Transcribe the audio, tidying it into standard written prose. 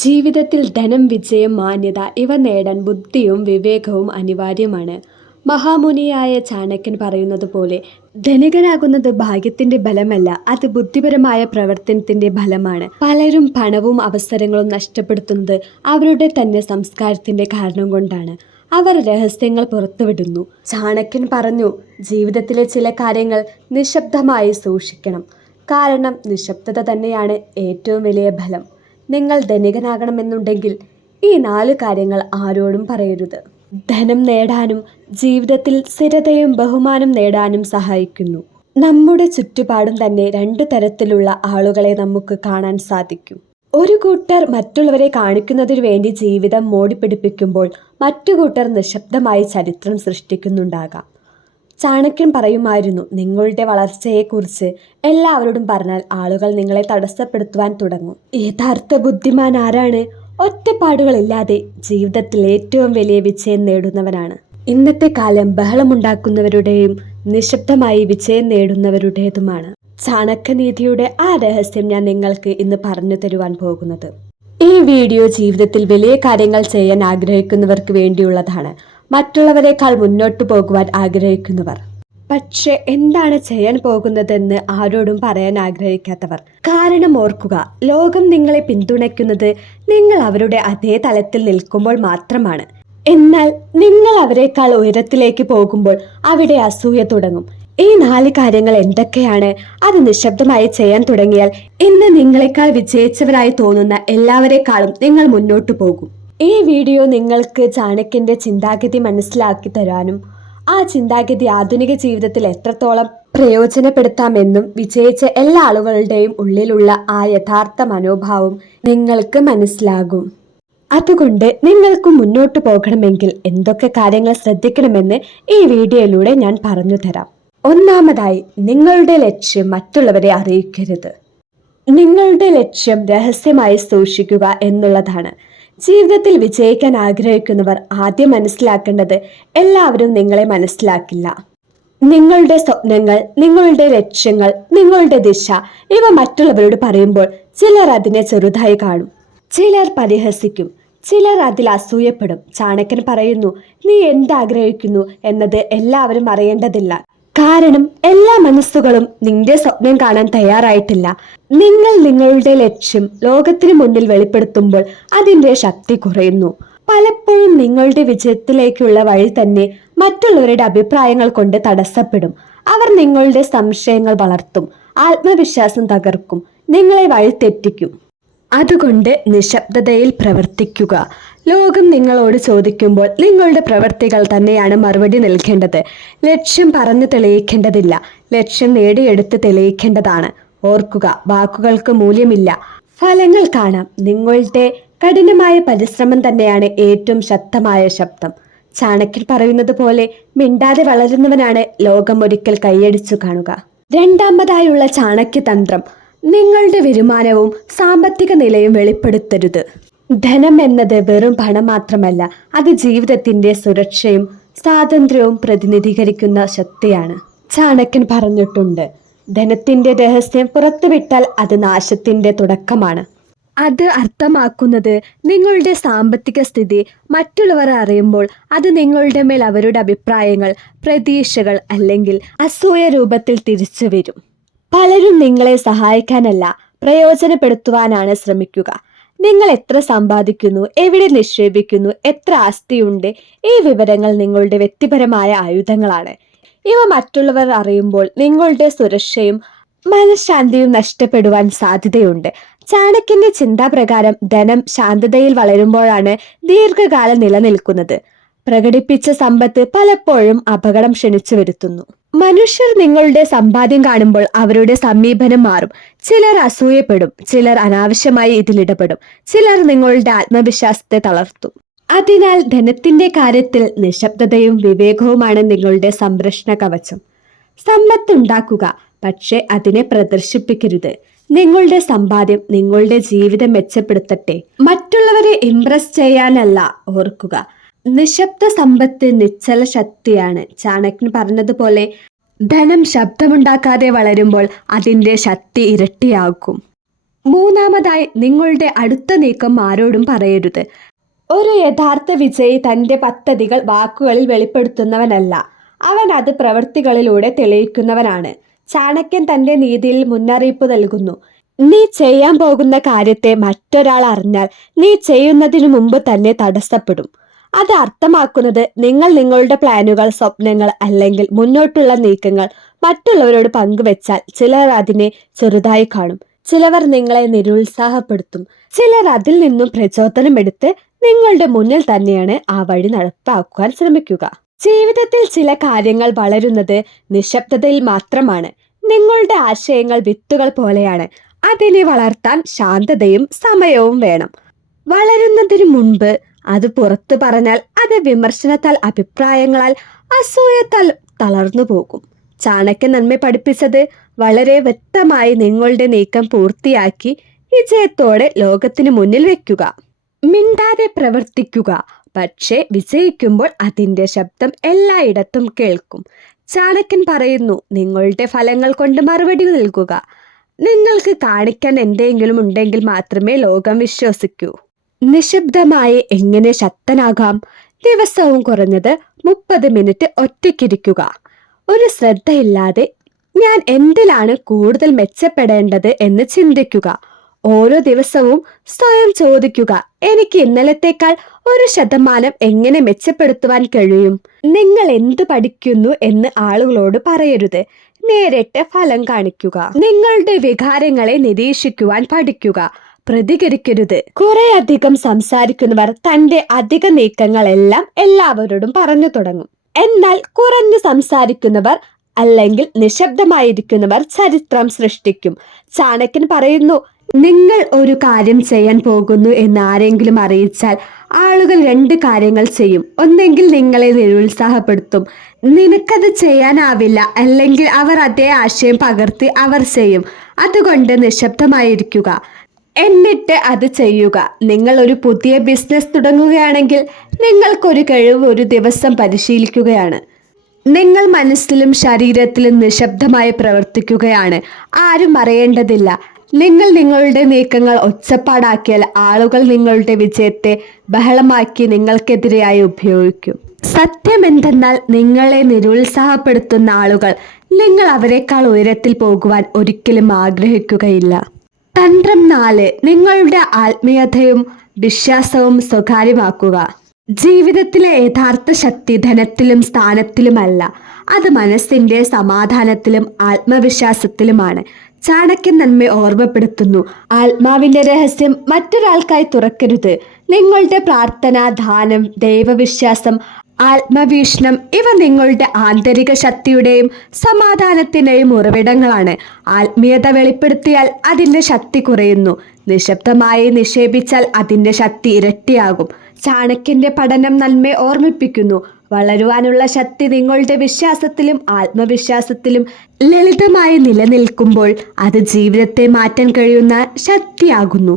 ജീവിതത്തിൽ ധനം, വിജയം, മാന്യത ഇവ നേടാൻ ബുദ്ധിയും വിവേകവും അനിവാര്യമാണ്. മഹാമുനിയായ ചാണക്യൻ പറയുന്നതുപോലെ, ധനികനാകുന്നത് ഭാഗ്യത്തിന്റെ ബലമല്ല, അത് ബുദ്ധിപരമായ പ്രവർത്തനത്തിന്റെ ഫലമാണ്. പലരും പണവും അവസരങ്ങളും നഷ്ടപ്പെടുത്തുന്നത് അവരുടെ തന്നെ സംസ്കാരത്തിന്റെ കാരണം കൊണ്ടാണ്. അവർ രഹസ്യങ്ങൾ പുറത്തുവിടുന്നു. ചാണക്യൻ പറഞ്ഞു, ജീവിതത്തിലെ ചില കാര്യങ്ങൾ നിശബ്ദമായി സൂക്ഷിക്കണം. കാരണം നിശബ്ദത തന്നെയാണ് ഏറ്റവും വലിയ ബലം. നിങ്ങൾ ധനികനാകണമെന്നുണ്ടെങ്കിൽ ഈ 4 കാര്യങ്ങൾ ആരോടും പറയരുത്. ധനം നേടാനും ജീവിതത്തിൽ സ്ഥിരതയും ബഹുമാനം നേടാനും സഹായിക്കുന്നു. നമ്മുടെ ചുറ്റുപാടും തന്നെ 2 തരത്തിലുള്ള ആളുകളെ നമുക്ക് കാണാൻ സാധിക്കും. ഒരു കൂട്ടർ മറ്റുള്ളവരെ കാണിക്കുന്നതിനു വേണ്ടി ജീവിതം മോടിപ്പിടിപ്പിക്കുമ്പോൾ മറ്റു കൂട്ടർ നിശബ്ദമായി ചരിത്രം സൃഷ്ടിക്കുന്നുണ്ടാകാം. ചാണക്യൻ പറയുമായിരുന്നു, നിങ്ങളുടെ വളർച്ചയെക്കുറിച്ച് എല്ലാവരോടും പറഞ്ഞാൽ ആളുകൾ നിങ്ങളെ തടസ്സപ്പെടുത്തുവാൻ തുടങ്ങും. യഥാർത്ഥ ബുദ്ധിമാൻ ആരാണ്? ഒറ്റപ്പാടുകളില്ലാതെ ജീവിതത്തിൽ ഏറ്റവും വലിയ വിജയം നേടുന്നവനാണ്. ഇന്നത്തെ കാലം ബഹളമുണ്ടാക്കുന്നവരുടെയും നിശബ്ദമായി വിജയം നേടുന്നവരുടേതുമാണ്. ചാണക്യനീതിയുടെ ആ രഹസ്യം ഞാൻ നിങ്ങൾക്ക് ഇന്ന് പറഞ്ഞു തരുവാൻ പോകുന്നത്. ഈ വീഡിയോ ജീവിതത്തിൽ വലിയ കാര്യങ്ങൾ ചെയ്യാൻ ആഗ്രഹിക്കുന്നവർക്ക് വേണ്ടിയുള്ളതാണ്. മറ്റുള്ളവരെക്കാൾ മുന്നോട്ടു പോകുവാൻ ആഗ്രഹിക്കുന്നവർ, പക്ഷെ എന്താണ് ചെയ്യാൻ പോകുന്നതെന്ന് ആരോടും പറയാൻ ആഗ്രഹിക്കാത്തവർ. കാരണം ഓർക്കുക, ലോകം നിങ്ങളെ പിന്തുണയ്ക്കുന്നത് നിങ്ങൾ അവരുടെ അതേ തലത്തിൽ നിൽക്കുമ്പോൾ മാത്രമാണ്. എന്നാൽ നിങ്ങൾ അവരെക്കാൾ ഉയരത്തിലേക്ക് പോകുമ്പോൾ അവിടെ അസൂയ തുടങ്ങും. ഈ 4 കാര്യങ്ങൾ എന്തൊക്കെയാണ്? അത് നിശബ്ദമായി ചെയ്യാൻ തുടങ്ങിയാൽ ഇന്ന് നിങ്ങളെക്കാൾ വിജയിച്ചവരായി തോന്നുന്ന എല്ലാവരെക്കാളും നിങ്ങൾ മുന്നോട്ടു പോകും. ഈ വീഡിയോ നിങ്ങൾക്ക് ചാണക്യന്റെ ചിന്താഗതി മനസ്സിലാക്കി തരാനും ആ ചിന്താഗതി ആധുനിക ജീവിതത്തിൽ എത്രത്തോളം പ്രയോജനപ്പെടുത്താമെന്നും വിജയിച്ച എല്ലാ ആളുകളുടെയും ഉള്ളിലുള്ള ആ യഥാർത്ഥ മനോഭാവം നിങ്ങൾക്ക് മനസ്സിലാകും. അതുകൊണ്ട് നിങ്ങൾക്ക് മുന്നോട്ട് പോകണമെങ്കിൽ എന്തൊക്കെ കാര്യങ്ങൾ ശ്രദ്ധിക്കണമെന്ന് ഈ വീഡിയോയിലൂടെ ഞാൻ പറഞ്ഞു തരാം. ഒന്നാമതായി, നിങ്ങളുടെ ലക്ഷ്യം മറ്റുള്ളവരെ അറിയിക്കരുത്. നിങ്ങളുടെ ലക്ഷ്യം രഹസ്യമായി സൂക്ഷിക്കുക എന്നുള്ളതാണ്. ജീവിതത്തിൽ വിജയിക്കാൻ ആഗ്രഹിക്കുന്നവർ ആദ്യം മനസ്സിലാക്കേണ്ടത്, എല്ലാവരും നിങ്ങളെ മനസ്സിലാക്കില്ല. നിങ്ങളുടെ സ്വപ്നങ്ങൾ, നിങ്ങളുടെ ലക്ഷ്യങ്ങൾ, നിങ്ങളുടെ ദിശ ഇവ മറ്റുള്ളവരോട് പറയുമ്പോൾ ചിലർ അതിനെ ചെറുതായി കാണും, ചിലർ പരിഹസിക്കും, ചിലർ അതിൽ അസൂയപ്പെടും. ചാണക്യൻ പറയുന്നു, നീ എന്താഗ്രഹിക്കുന്നു എന്നത് എല്ലാവരും അറിയേണ്ടതില്ല. കാരണം എല്ലാ മനസ്സുകളും നിന്റെ സ്വപ്നം കാണാൻ തയ്യാറായിട്ടില്ല. നിങ്ങൾ നിങ്ങളുടെ ലക്ഷ്യം ലോകത്തിന് മുന്നിൽ വെളിപ്പെടുത്തുമ്പോൾ അതിൻ്റെ ശക്തി കുറയുന്നു. പലപ്പോഴും നിങ്ങളുടെ വിജയത്തിലേക്കുള്ള വഴി തന്നെ മറ്റുള്ളവരുടെ അഭിപ്രായങ്ങൾ കൊണ്ട് തടസ്സപ്പെടും. അവർ നിങ്ങളുടെ സംശയങ്ങൾ വളർത്തും, ആത്മവിശ്വാസം തകർക്കും, നിങ്ങളെ വഴിതെറ്റിക്കും. അതുകൊണ്ട് നിശബ്ദതയിൽ പ്രവർത്തിക്കുക. ലോകം നിങ്ങളോട് ചോദിക്കുമ്പോൾ നിങ്ങളുടെ പ്രവൃത്തികൾ തന്നെയാണ് മറുപടി നൽകേണ്ടത്. ലക്ഷ്യം പറഞ്ഞു തെളിയിക്കേണ്ടതില്ല, ലക്ഷ്യം നേടിയെടുത്ത് തെളിയിക്കേണ്ടതാണ്. ഓർക്കുക, വാക്കുകൾക്ക് മൂല്യമില്ല, ഫലങ്ങൾ കാണാം. നിങ്ങളുടെ കഠിനമായ പരിശ്രമം തന്നെയാണ് ഏറ്റവും ശക്തമായ ശബ്ദം. ചാണക്യൻ പറയുന്നത് പോലെ, മിണ്ടാതെ വളരുന്നവനാണ് ലോകം ഒരിക്കൽ കൈയടിച്ചു കാണുക. രണ്ടാമതായുള്ള ചാണക്യതന്ത്രം, നിങ്ങളുടെ വരുമാനവും സാമ്പത്തിക നിലയും വെളിപ്പെടുത്തരുത്. ധനം എന്നത് വെറും പണം മാത്രമല്ല, അത് ജീവിതത്തിന്റെ സുരക്ഷയും സ്വാതന്ത്ര്യവും പ്രതിനിധീകരിക്കുന്ന ശക്തിയാണ്. ചാണക്യൻ പറഞ്ഞിട്ടുണ്ട്, ധനത്തിന്റെ രഹസ്യം പുറത്തുവിട്ടാൽ അത് നാശത്തിന്റെ തുടക്കമാണ്. അത് അർത്ഥമാക്കുന്നത് നിങ്ങളുടെ സാമ്പത്തിക സ്ഥിതി മറ്റുള്ളവർ അറിയുമ്പോൾ അത് നിങ്ങളുടെ മേൽ അവരുടെ അഭിപ്രായങ്ങൾ, പ്രതീക്ഷകൾ അല്ലെങ്കിൽ അസൂയ രൂപത്തിൽ തിരിച്ചു വരും. പലരും നിങ്ങളെ സഹായിക്കാനല്ല, പ്രയോജനപ്പെടുത്തുവാനാണ് ശ്രമിക്കുക. നിങ്ങൾ എത്ര സമ്പാദിക്കുന്നു, എവിടെ നിക്ഷേപിക്കുന്നു, എത്ര ആസ്തിയുണ്ട്, ഈ വിവരങ്ങൾ നിങ്ങളുടെ വ്യക്തിപരമായ ആയുധങ്ങളാണ്. ഇവ മറ്റുള്ളവർ അറിയുമ്പോൾ നിങ്ങളുടെ സുരക്ഷയും മനഃശാന്തിയും നഷ്ടപ്പെടുവാൻ സാധ്യതയുണ്ട്. ചാണക്യന്റെ ചിന്താപ്രകാരം ധനം ശാന്തതയിൽ വളരുമ്പോഴാണ് ദീർഘകാലം നിലനിൽക്കുന്നത്. പ്രകടിപ്പിച്ച സമ്പത്ത് പലപ്പോഴും അപകടം ക്ഷണിച്ചു വരുത്തുന്നു. മനുഷ്യർ നിങ്ങളുടെ സമ്പാദ്യം കാണുമ്പോൾ അവരുടെ സമീപനം മാറും. ചിലർ അസൂയപ്പെടും, ചിലർ അനാവശ്യമായി ഇതിലിടപെടും, ചിലർ നിങ്ങളുടെ ആത്മവിശ്വാസത്തെ തളർത്തും. അതിനാൽ ധനത്തിന്റെ കാര്യത്തിൽ നിശബ്ദതയും വിവേകവുമാണ് നിങ്ങളുടെ സംരക്ഷണ കവചം. സമ്പത്തുണ്ടാക്കുക, പക്ഷെ അതിനെ പ്രദർശിപ്പിക്കരുത്. നിങ്ങളുടെ സമ്പാദ്യം നിങ്ങളുടെ ജീവിതം മെച്ചപ്പെടുത്തട്ടെ, മറ്റുള്ളവരെ ഇംപ്രസ് ചെയ്യാനല്ല. ഓർക്കുക, നിശബ്ദ സമ്പത്ത് നിശ്ചല ശക്തിയാണ്. ചാണക്യൻ പറഞ്ഞതുപോലെ, ധനം ശബ്ദമുണ്ടാക്കാതെ വളരുമ്പോൾ അതിൻ്റെ ശക്തി ഇരട്ടിയാക്കും. മൂന്നാമതായി, നിങ്ങളുടെ അടുത്ത നീക്കം ആരോടും പറയരുത്. ഒരു യഥാർത്ഥ വിജയി തൻ്റെ പദ്ധതികൾ വാക്കുകളിൽ വെളിപ്പെടുത്തുന്നവനല്ല, അവൻ അത് പ്രവൃത്തികളിലൂടെ തെളിയിക്കുന്നവനാണ്. ചാണക്യൻ തൻ്റെ നീതിയിൽ മുന്നറിയിപ്പ് നൽകുന്നു. നീ ചെയ്യാൻ പോകുന്ന കാര്യത്തെ മറ്റൊരാൾ അറിഞ്ഞാൽ നീ ചെയ്യുന്നതിനു മുമ്പ് തന്നെ തടസ്സപ്പെടും. അത് അർത്ഥമാക്കുന്നത് നിങ്ങൾ നിങ്ങളുടെ പ്ലാനുകൾ, സ്വപ്നങ്ങൾ അല്ലെങ്കിൽ മുന്നോട്ടുള്ള നീക്കങ്ങൾ മറ്റുള്ളവരോട് പങ്കുവെച്ചാൽ ചിലർ അതിനെ ചെറുതായി കാണും. ചിലവർ നിങ്ങളെ നിരുത്സാഹപ്പെടുത്തും. ചിലർ അതിൽ നിന്നും പ്രചോദനമെടുത്ത് നിങ്ങളുടെ മുന്നിൽ തന്നെയാണ് ആ വഴി നടപ്പാക്കാൻ ശ്രമിക്കുക. ജീവിതത്തിൽ ചില കാര്യങ്ങൾ വളരുന്നത് നിശബ്ദതയിൽ മാത്രമാണ്. നിങ്ങളുടെ ആശയങ്ങൾ വിത്തുകൾ പോലെയാണ്. അതിനെ വളർത്താൻ ശാന്തതയും സമയവും വേണം. വളരുന്നതിനു മുൻപ് അത് പുറത്തു പറഞ്ഞാൽ അത് വിമർശനത്താൽ, അഭിപ്രായങ്ങളാൽ, അസൂയത്താൽ തളർന്നു പോകും. ചാണക്യൻ നമ്മെ പഠിപ്പിച്ചത് വളരെ വ്യക്തമായി നിങ്ങളുടെ നീക്കം പൂർത്തിയാക്കി വിജയത്തോടെ ലോകത്തിന് മുന്നിൽ വെക്കുക. മിണ്ടാതെ പ്രവർത്തിക്കുക, പക്ഷേ വിജയിക്കുമ്പോൾ അതിൻ്റെ ശബ്ദം എല്ലായിടത്തും കേൾക്കും. ചാണക്യൻ പറയുന്നു, നിങ്ങളുടെ ഫലങ്ങൾ കൊണ്ട് മറുപടി നൽകുക. നിങ്ങൾക്ക് കാണിക്കാൻ എന്തെങ്കിലും ഉണ്ടെങ്കിൽ മാത്രമേ ലോകം വിശ്വസിക്കൂ. നിശബ്ദമായി എങ്ങനെ ശക്തനാകാം? ദിവസവും കുറഞ്ഞത് 30 മിനിറ്റ് ഒറ്റയ്ക്കിരിക്കുക. ഒരു ശ്രദ്ധയില്ലാതെ ഞാൻ എന്തിലാണ് കൂടുതൽ മെച്ചപ്പെടേണ്ടത് എന്ന് ചിന്തിക്കുക. ഓരോ ദിവസവും സ്വയം ചോദിക്കുക, എനിക്ക് ഇന്നലത്തേക്കാൾ 1% എങ്ങനെ മെച്ചപ്പെടുത്തുവാൻ കഴിയും? നിങ്ങൾ എന്ത് പഠിക്കുന്നു എന്ന് ആളുകളോട് പറയരുത്, നേരിട്ട് ഫലം കാണിക്കുക. നിങ്ങളുടെ വികാരങ്ങളെ നിരീക്ഷിക്കുവാൻ പഠിക്കുക, പ്രതികരിക്കരുത്. കുറെ അധികം സംസാരിക്കുന്നവർ തന്റെ അധിക നീക്കങ്ങളെല്ലാം എല്ലാവരോടും പറഞ്ഞു തുടങ്ങും. എന്നാൽ കുറഞ്ഞു സംസാരിക്കുന്നവർ അല്ലെങ്കിൽ നിശബ്ദമായിരിക്കുന്നവർ ചരിത്രം സൃഷ്ടിക്കും. ചാണക്യൻ പറയുന്നു, നിങ്ങൾ ഒരു കാര്യം ചെയ്യാൻ പോകുന്നു എന്ന് ആരെങ്കിലും അറിയിച്ചാൽ ആളുകൾ 2 കാര്യങ്ങൾ ചെയ്യും. ഒന്നെങ്കിൽ നിങ്ങളെ നിരുത്സാഹപ്പെടുത്തും, നിനക്കത് ചെയ്യാനാവില്ല, അല്ലെങ്കിൽ അവർ അതേ ആശയം പകർത്തി അവർ ചെയ്യും. അതുകൊണ്ട് നിശബ്ദമായിരിക്കുക, എന്നിട്ട് അത് ചെയ്യുക. നിങ്ങൾ ഒരു പുതിയ ബിസിനസ് തുടങ്ങുകയാണെങ്കിൽ നിങ്ങൾക്കൊരു കഴിവ് ഒരു ദിവസം പരിശീലിക്കുകയാണ്. നിങ്ങൾ മനസ്സിലും ശരീരത്തിലും നിശബ്ദമായി പ്രവർത്തിക്കുകയാണ്. ആരും അറിയേണ്ടതില്ല. നിങ്ങൾ നിങ്ങളുടെ നീക്കങ്ങൾ ഒച്ചപ്പാടാക്കിയാൽ ആളുകൾ നിങ്ങളുടെ വിജയത്തെ ബഹളമാക്കി നിങ്ങൾക്കെതിരെയായി ഉപയോഗിക്കും. സത്യം എന്തെന്നാൽ നിങ്ങളെ നിരുത്സാഹപ്പെടുത്തുന്ന ആളുകൾ നിങ്ങൾ അവരെക്കാൾ ഉയരത്തിൽ പോകുവാൻ ഒരിക്കലും ആഗ്രഹിക്കുകയില്ല. തന്ത്രം 4, നിങ്ങളുടെ ആത്മീയതയും വിശ്വാസവും സ്വകാര്യമാക്കുക. ജീവിതത്തിലെ യഥാർത്ഥ ശക്തി ധനത്തിലും സ്ഥാനത്തിലുമല്ല, അത് മനസ്സിന്റെ സമാധാനത്തിലും ആത്മവിശ്വാസത്തിലുമാണ്. ചാണക്യൻ നമ്മെ ഓർമ്മപ്പെടുത്തുന്നു, ആത്മാവിന്റെ രഹസ്യം മറ്റൊരാൾക്കായി തുറക്കരുത്. നിങ്ങളുടെ പ്രാർത്ഥന, ദാനം, ദൈവവിശ്വാസം, ആത്മവീക്ഷണം ഇവ നിങ്ങളുടെ ആന്തരിക ശക്തിയുടെയും സമാധാനത്തിന്റെയും ഉറവിടങ്ങളാണ്. ആത്മീയത വെളിപ്പെടുത്തിയാൽ അതിൻ്റെ ശക്തി കുറയുന്നു. നിശബ്ദമായി നിക്ഷേപിച്ചാൽ അതിൻ്റെ ശക്തി ഇരട്ടിയാകും. ചാണക്യന്റെ പഠനം നമ്മെ ഓർമ്മിപ്പിക്കുന്നു, വളരുവാനുള്ള ശക്തി നിങ്ങളുടെ വിശ്വാസത്തിലും ആത്മവിശ്വാസത്തിലും ലളിതമായി നിലനിൽക്കുമ്പോൾ അത് ജീവിതത്തെ മാറ്റാൻ കഴിയുന്ന ശക്തിയാകുന്നു.